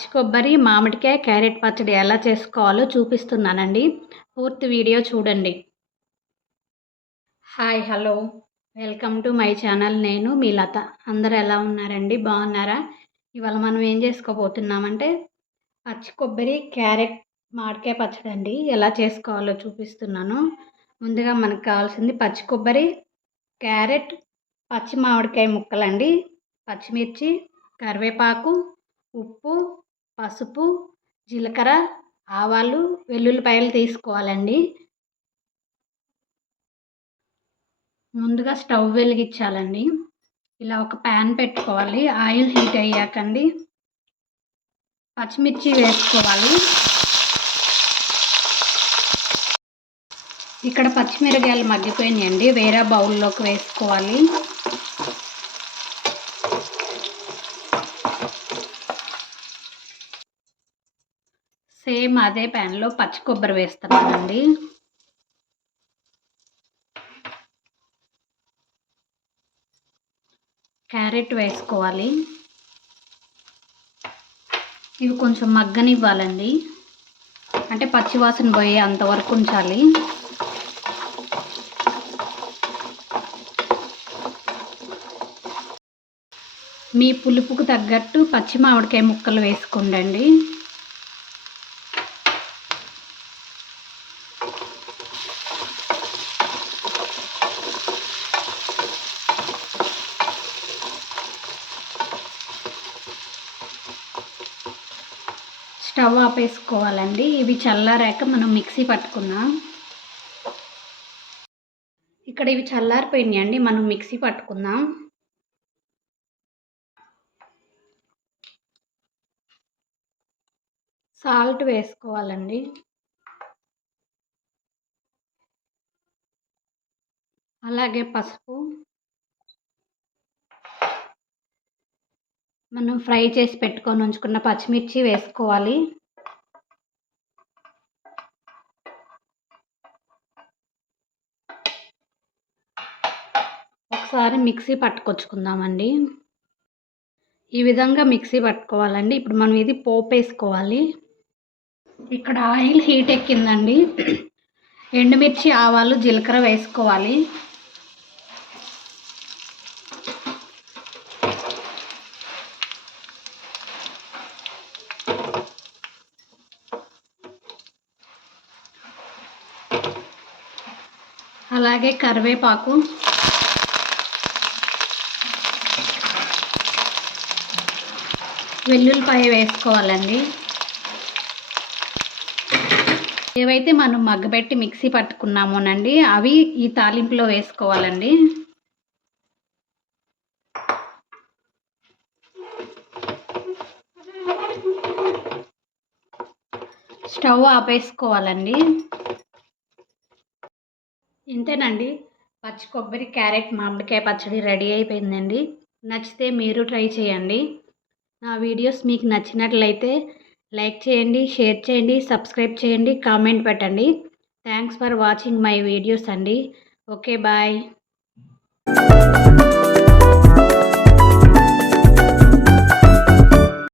పచ్చి కొబ్బరి, మామిడికాయ, క్యారెట్ పచ్చడి ఎలా చేసుకోవాలో చూపిస్తున్నానండి. పూర్తి వీడియో చూడండి. Hi, hello, welcome to my channel. నేను మీ లత. అందరూ ఎలా ఉన్నారండి? బాగున్నారా? ఇవాళ మనం ఏం చేసుకోబోతున్నామంటే పచ్చి కొబ్బరి, క్యారెట్, మామిడికాయ పచ్చడి అండి. ఎలా చేసుకోవాలో చూపిస్తున్నాను. ముందుగా మనకు కావాల్సింది పచ్చి కొబ్బరి, క్యారెట్, పచ్చి మామిడికాయ ముక్కలండి, పచ్చిమిర్చి, కరివేపాకు, ఉప్పు, పసుపు, జీలకర్ర, ఆవాలు, వెల్లుల్లిపాయలు తీసుకోవాలండి. ముందుగా స్టవ్ వెలిగించాలండి. ఇలా ఒక ప్యాన్ పెట్టుకోవాలి. ఆయిల్ హీట్ అయ్యాకండి పచ్చిమిర్చి వేసుకోవాలి. ఇక్కడ పచ్చిమిరపకాయలు మగ్గిపోయినాయండి. వేరే బౌల్లోకి వేసుకోవాలి. సేమ్ అదే ప్యాన్లో పచ్చి కొబ్బరి వేస్తున్నానండి. క్యారెట్ వేసుకోవాలి. ఇవి కొంచెం మగ్గనివ్వాలండి. అంటే పచ్చివాసన పోయే అంతవరకు ఉంచాలి. మీ పులుపుకు తగ్గట్టు పచ్చి మామిడికాయ ముక్కలు వేసుకోండి. స్టవ్ ఆపేసుకోవాలండి. ఇవి చల్లారాక మనం మిక్సీ పట్టుకుందాం. ఇక్కడ ఇవి చల్లారిపోయినాయండి. మనం మిక్సీ పట్టుకుందాం. సాల్ట్ వేసుకోవాలండి. అలాగే పసుపు, మనం ఫ్రై చేసి పెట్టుకొని ఉంచుకున్న పచ్చిమిర్చి వేసుకోవాలి. ఒకసారి మిక్సీ పట్టుకొచ్చుకుందామండి. ఈ విధంగా మిక్సీ పట్టుకోవాలండి. ఇప్పుడు మనం ఇది పోపు వేసుకోవాలి. ఇక్కడ ఆయిల్ హీట్ ఎక్కిందండి. ఎండుమిర్చి, ఆవాలు, జీలకర్ర వేసుకోవాలి. అలాగే కరివేపాకు, వెల్లుల్లిపాయ వేసుకోవాలండి. ఏవైతే మనం మగ్గబెట్టి మిక్సీ పట్టుకున్నామోనండి అవి ఈ తాలింపులో వేసుకోవాలండి. స్టవ్ ఆపేసుకోవాలండి. ఇంతేనండి, పచ్చి కొబ్బరి, క్యారెట్, మామిడికాయ పచ్చడి రెడీ అయిపోయిందండి. నచ్చితే మీరు ట్రై చేయండి. నా వీడియోస్ మీకు నచ్చినట్లయితే లైక్ చేయండి, షేర్ చేయండి, సబ్స్క్రైబ్ చేయండి, కామెంట్ పెట్టండి. Thanks for watching my videos అండి. Okay, bye.